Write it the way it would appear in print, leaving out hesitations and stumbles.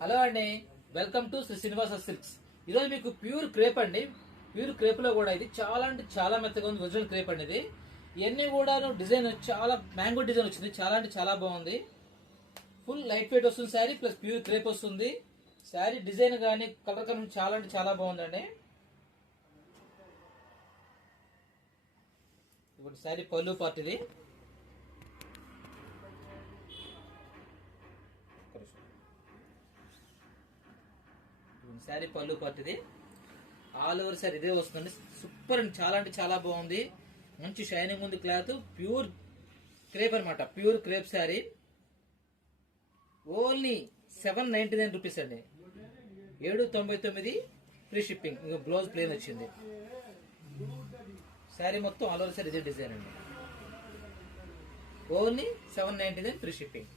Hello అండి, welcome to Shri Srinivasa silks. ఈరోజు మీకు ప్యూర్ క్రేప్ అండి. ప్యూర్ క్రేప్ లో కూడా ఇది చాలా అంటే చాలా మెత్తగా ఉంది. ఒరిజినల్ క్రేప్ అండి ఇది. ఇవన్నీ కూడా డిజైన్ చాలా మ్యాంగో డిజైన్ వచ్చింది. చాలా అంటే చాలా బాగుంది. ఫుల్ లైట్ వెయిట్ వస్తుంది శారీ, ప్లస్ ప్యూర్ క్రేప్ వస్తుంది. శారీ డిజైన్ కానీ కలర్ కానీ చాలా అంటే చాలా బాగుందండి. ఇప్పుడు శారీ పళ్ళు పార్ట్ ఇది. శారీ పళ్ళు పార్ట్ ఇది. ఆల్ ఓవర్ శారీ ఇదే వస్తుంది. సూపర్ అండి, చాలా అంటే చాలా బాగుంది. మంచి షైనింగ్ ఉంది క్లాత్. ప్యూర్ క్రేప్ అనమాట. Pure crepe sari. Only 799 rupees అండి. 799 ఫ్రీ షిప్పింగ్. ఇంకా బ్లౌజ్ ప్లేన్ వచ్చింది. శారీ మొత్తం ఆల్ ఓవర్ శారీ ఇదే డిజైన్ అండి. Only 799 free shipping.